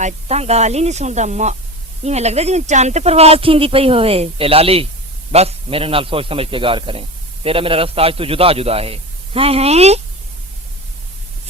आज ता गाल ही नहीं सुनदा मां इवें लगदा जिवें चंद ते परवास थींदी पई होवे। ए लाली बस मेरे नाल सोच समझ के गार करें। तेरा मेरा रास्ता आज तो जुदा जुदा है। हैं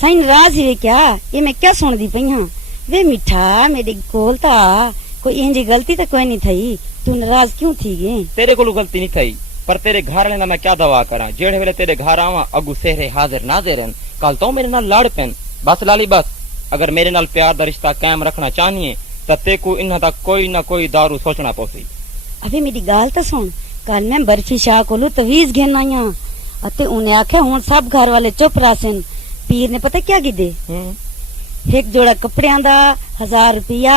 साईं नाराज है क्या? ये मैं क्या सुनदी पई हां? वे मिठा मेरी कोल ता कोई इंजी गलती तो कोई नहीं थई, तू नाराज क्यों थी गे? तेरे को गलती नहीं थई पर तेरे घर वाले मैं क्या दवा करा। जेड़े वेले तेरे घर आवा अगू सेहरे हाजिर नाज़िर रहन, कल तो मेरे नाल लड़ पेन। बस लाली बस, अगर मेरे नाल प्यार दा रिश्ता कायम रखना चाहिए तो तेको इन्हां दा कोई ना कोई दारू सोचना पोसी। अबे मेरी गाल तो सुन, कल मैं बर्फी शाह कोलू तवीज घेन आई हां अते उन्हें आखे हुन सब घर वाले चुप रासन। पीर ने पता क्या कीदे? एक जोड़ा कपड़ियां दा 1000 रुपया,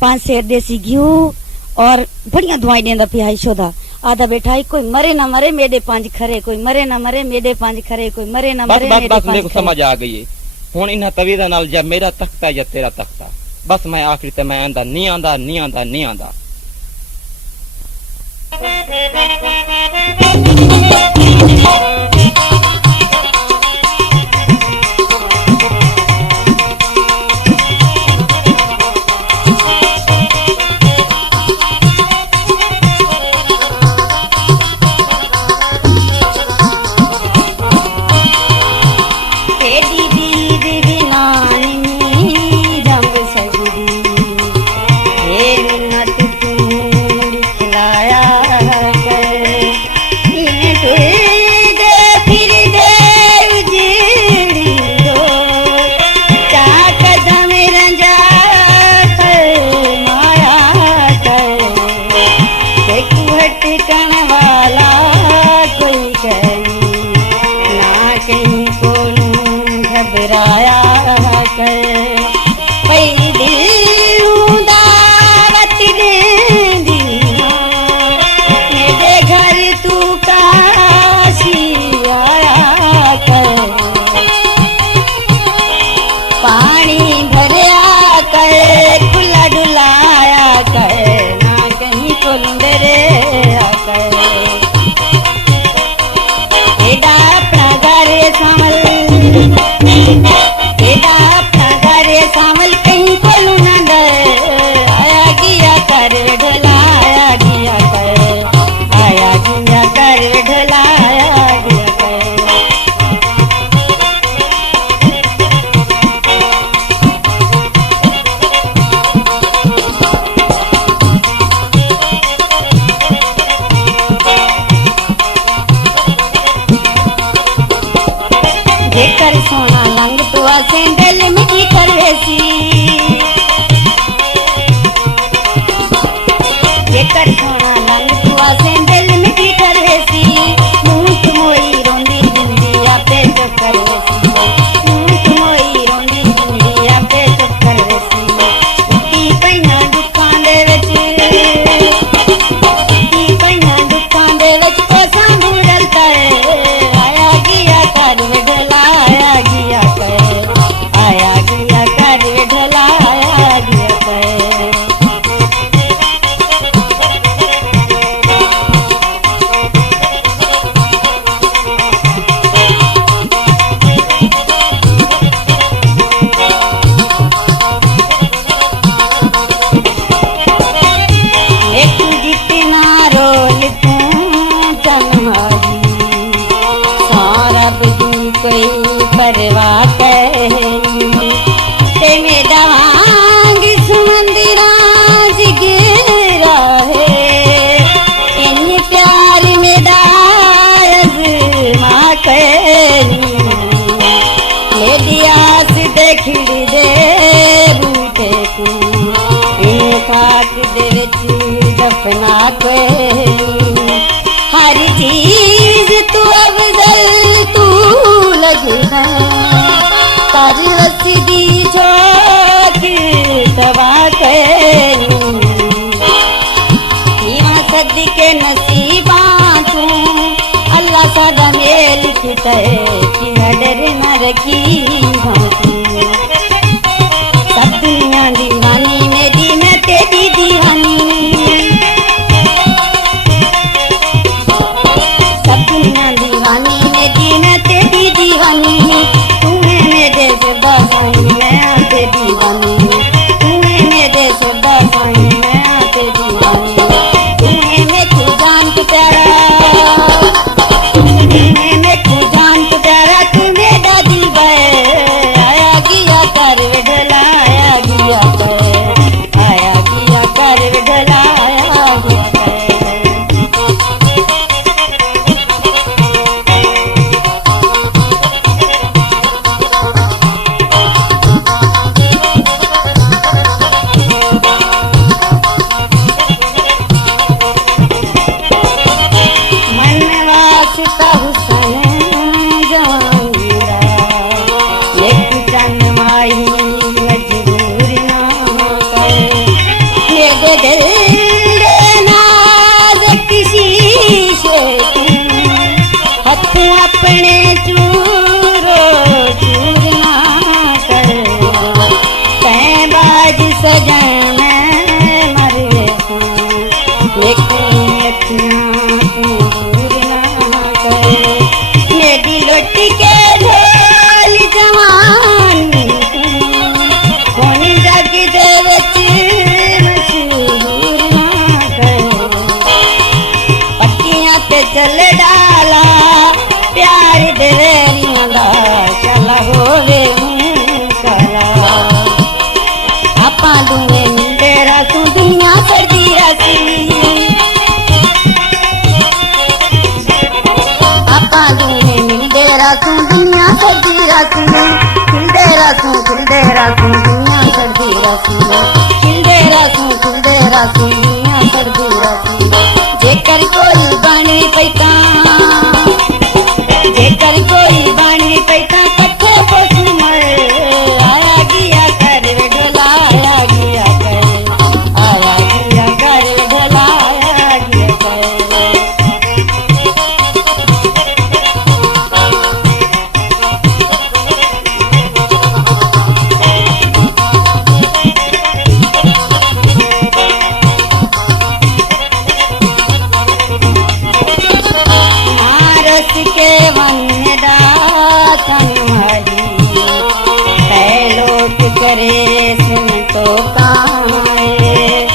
5 सेर देसी घी और बढ़िया दवाई देंदा पिया शोदा। आधा बैठा कोई मरे ना मरे मेरे 5 खरे, कोई मरे ना मरे मेरे 5 खरे, कोई मरे ना मरे मेरे 5 खरे। मेरे को समझ आ गई है हुन इन्हां तवीज़ां नाल जब मेरा तख्ता या तेरा तख्ता। बस मैं आखिरी ते मैं आंदा नहीं आंदा नहीं आंदा नहीं आंदा। हर चीज तू अफजल तू लगना तार रसीदी छोट दवा सद के नसीबा तू अल्लाह सादा मेल किते कि डर न रखी सब दुनिया दीवानी मेरी मैं तेरी दीवानी दीवानी तूने मेरे से बासाई मैं तेरी दीवानी सजन मैं मर गया लेकिन लखियां तू दूर ना करे मेरी लुट के ढोल जवानी कोनी जग दे विच मशहूर ना करे पक्कियां ते चल डाला प्यार दे वेरियां दा चला होवे कला आपा दूने मिलदे रासू दुनिया करदी रासी आपा दूने मिलदे रासू दुनिया करदी रासी खिलदे रासू दुनिया करदी रासी खिलदे रासू दुनिया करदी रासी जेकर कोई बनी पैता जेकर कोई बनी पैता कथे पशु मर आया गिया कर ढोला आया गिया कर ढोला आया गिया कर मारस के वनदा कनमरी कैलोट करे सुन तो काए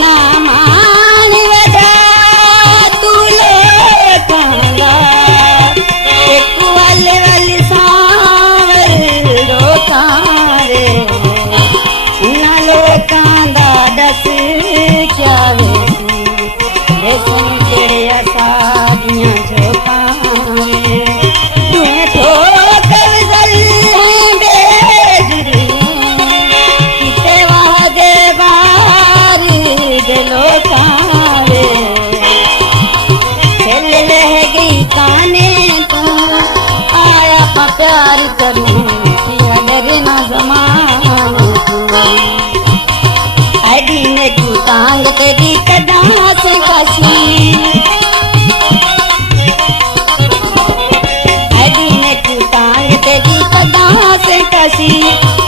ना मान वदा तूले कांदा एक वल सावर दो कारे ना लोकांदा दस क्या वेसन चिड़िया सादियां जो पावे तुम्हें ठोकर जल बेजुरी किते वहाँ दे बार दिलो कावे चल लह गई काने तू आया पा प्यार करूं किया डरना जमाना आईडी ने तू तांग तेरी कदम से काशी आईडी ने तू तांग तेरी कदम से काशी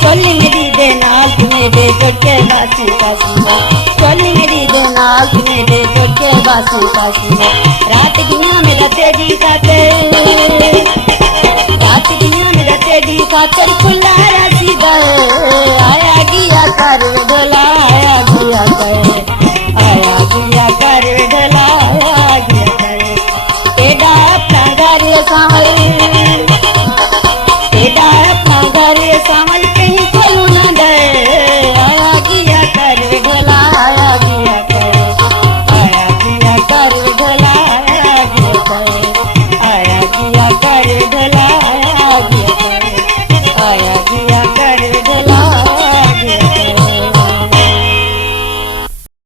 चोली मेरी दे नाल तुम्हें दे चढ़के बासी काशी चोली मेरी दे नाल तुम्हें दे चढ़के बासी काशी रात दुनिया में तेरी खातिर रात दुनिया में तेरी खातिर खुला